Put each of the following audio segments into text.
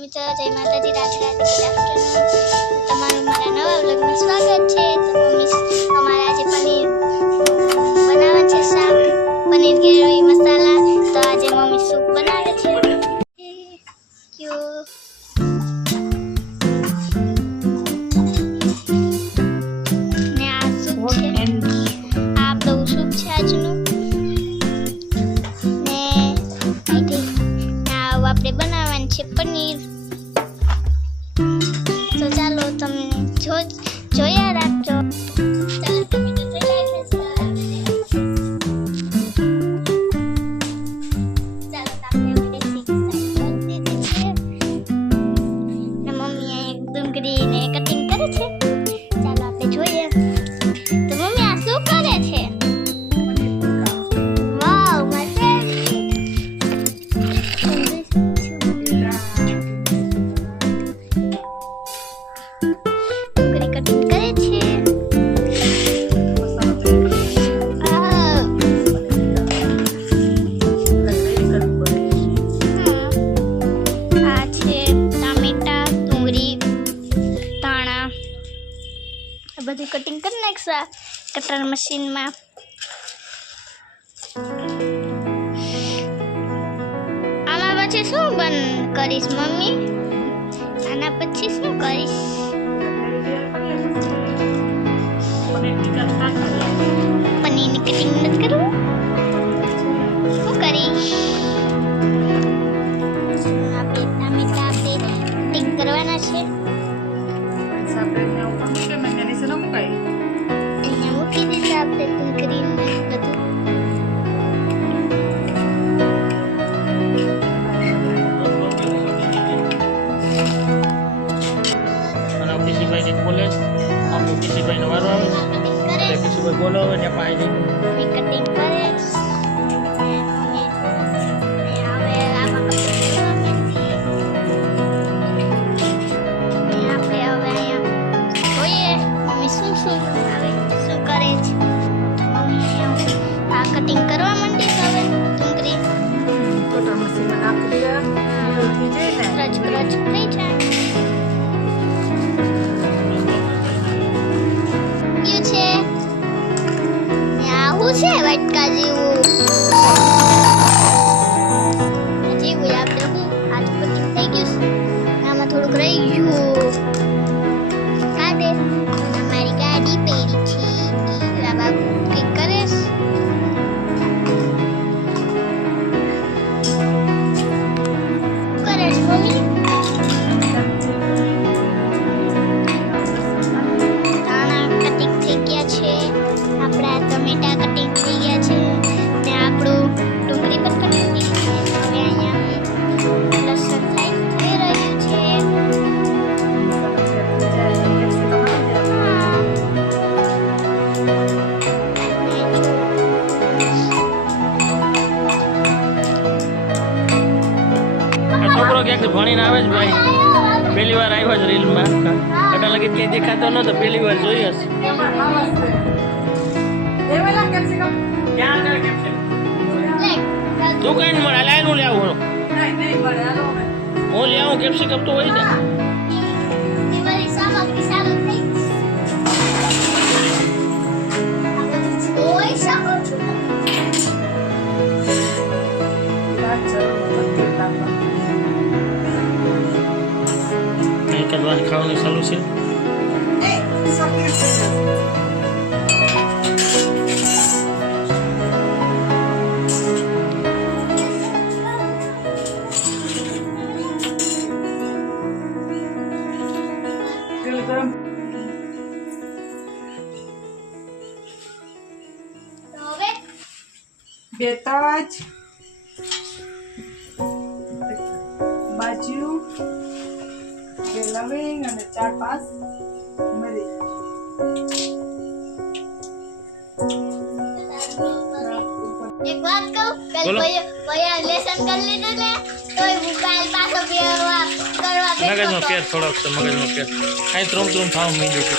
મિત્રો જય માતાજી, રાધે રાધે, ગુડ આફ્ટરનૂન. તમારું મારા નવા વ્લોગમાં સ્વાગત છે. તો મમ્મી અમારે આજે પનીર બનાવવાનું છે, શાક પનીર ગ્રેવી મસાલા. તો આજે મમ્મી સૂપ બનાવે છે. ને આ સૂપ છે, આ આપણું સૂપ છે આજનું. ને આપણે બનાવવાનું છે પનીર. તો ચાલો તમે જોયા રાખજો. ચાલો તમે તો જોઈ રાખજો. ચાલો આપણે રેસીપી સ્ટાર્ટ કરી દીધી છે. ને મમ્મી એક ડુંગળી ને કટિંગ કરે છે. ચાલો આપણે જોઈએ. તો મમ્મી આ શું કરે છે? વાવ, મજા બધું કટિંગ કરી નાખશા કટર મશીનમાં. આમાં પછી શું કરીશ મમ્મી? આના પછી શું કરીશ? પનીરની કટિંગ નથી કરવું? શું કરીશ? આપણે ટામેટા આપણે કટિંગ કરવાના છે. અહીંયા મૂકી દીધા આપણે ડુંગળી બધું. કિશનભાઈ કોલેજ આપણું કિશનભાઈનો વારો આવે એટલે કિશનભાઈ બોલાવે ને પાણી કટિંગ કરે. કટિંગ કરવા માંડી છે હવે ડુંગળી. કટર મશીનમાં નાખી દે ક્રચ ક્રચ થઈ જાય. ક્યું છે ને આવું છે વાટકા જેવું જેવું આપણે હું આજ કટિંગ થઈ ગયું છે. આમાં થોડુંક રહી ગયું. કાઢે અમારી ગાડી પેરી છે. આ બાબુ કંઈક કરે છે. ભણીને આવે જ ભાઈ. પહેલી વાર આવ્યો જ રીલમાં. એટલા લગી ક્યાંય દેખાતો નતો, પહેલી વાર જોઈ હશે. તું કઈ નહીં મળે, લાઈન હું લે આવું. હું લે આવું કેપ્સિકમ તો હોય ને. ખાવાનું ચાલુ છે. બેતાજ બાજુ લવિંગ અને 4-5 મરી. એક વાત કહું, કલ ભૈયા લેસન કરી લીધું ને તોય મોબાઈલ પાછો કરવા મગજમાં ફેર થોડોક છે. મગજમાં ફેર અહીં ત્રમ થવા માંડ્યું છે.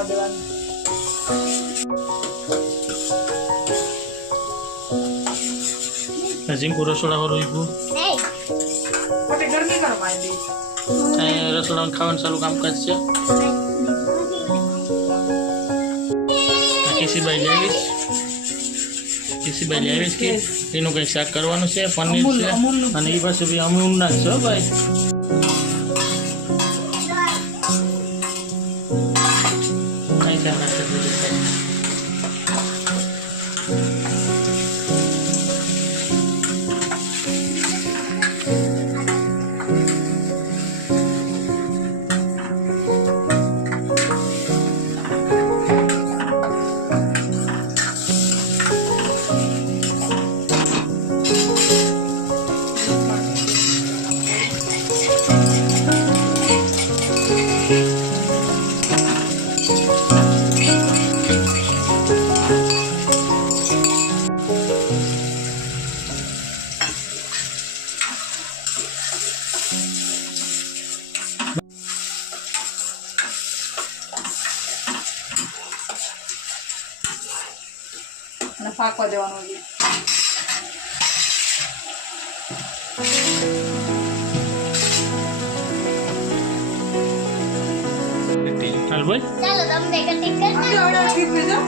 ખાવા દેવાનું. જીંકુ રસોડાવાળું ઊભું નહીં ખોટી ગરમી કરવા માંડી. અહીં રસોડામાં ખાવાનું ચાલુ કામકાજ છે કેસીબાઈ લાવીશ કે એનું કંઈક શાક કરવાનું છે પનીર છે અમૂલનું. અને એ પાછું બી અમૂલના જ છે હો ભાઈ કઈ ધ્યાન રાખશે બીજું કંઈ. અને ફાંકવા દેવાનું છે. હાલ ભાઈ ચાલો તમને કટિંગ કરી આટલો નાખો. ઓર્ડર કરી દેજો.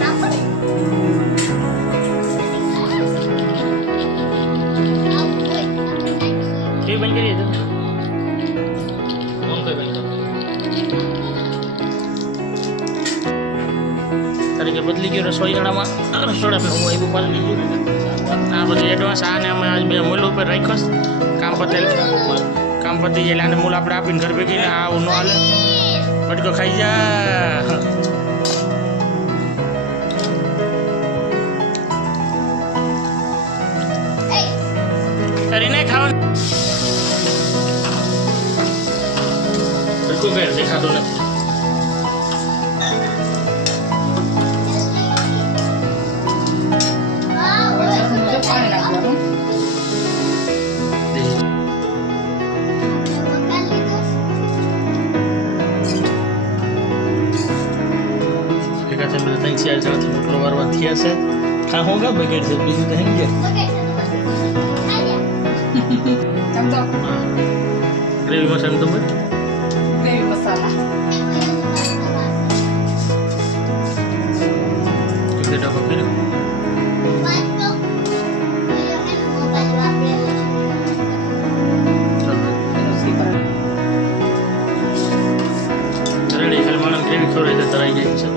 નાખો ને. આવું હોય. કેવી બંધ કરી દો બંધ કરી તરીકે બદલી ગયો રસોઈયાળામાં રસોડા પર હું એવું પાછું લીધું આ બધી એડવાન્સ આને અમે આજ બે મૂલ ઉપર રાખ્યો છે. કામ પતી જાય આને મૂલ આપણે આપીને ઘર ભેગી ને આવું ન હાલે બટકો ખાઈ જા Hey, તારી નહીં ખાવાનું બટકો કઈ દેખાતો નથી wow, મુજબ પાણી નાખવાનું. ભેગા થઈને બધા ત્રણ ચાર જણાથી મોટલો વારવા થયા છે ખા હું ગા બગેડ છે બીજું તો હેંગ ગયા ચમચો ગ્રેવી મસાલો તો બસ ગ્રેવી મસાલા. એક ડબ્બો કર્યો રેડી ખાલી માણસ ગ્રેવી ખવડાવી દે તરાઈ જાય છે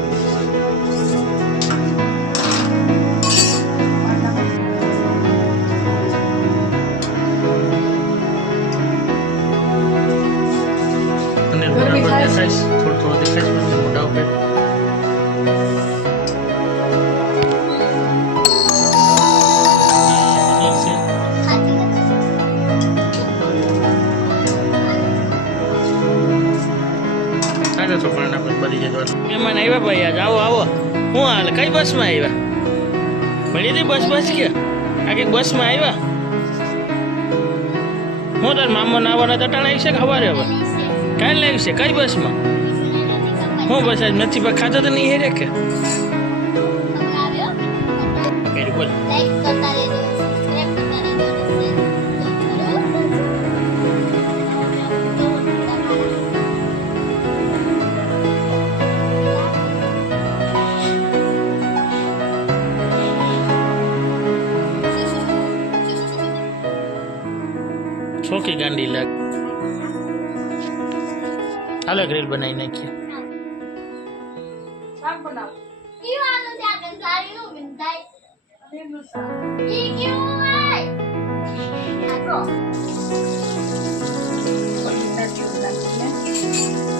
અને બરાબર દેખાઈશ થોડું થોડું દેખાઈશ પછી મોઢા ઉપર આગળ છોકરાના પછી બધી જતો મહેમાન આવ્યા ભાઈ આજ આવો આવો હું હાલ કઈ બસમાં આવ્યા મળી હતી બસ કે આ કંઈક બસમાં આવ્યા હું તાર મામાના આવવાના તટાણા આવી છે કે ખબર હવે કાલે લાવી છે કઈ બસમાં હું બસ આજ નથી પણ ખાતો તો નહીં હેરે કે કઈ બોલ છોકી ગાંડી લાગ હાલો ગ્રીલ બનાવી નાખીએ શાક બનાવો. પનીરનું શાક. પનીરના ક્યુબ નાખીને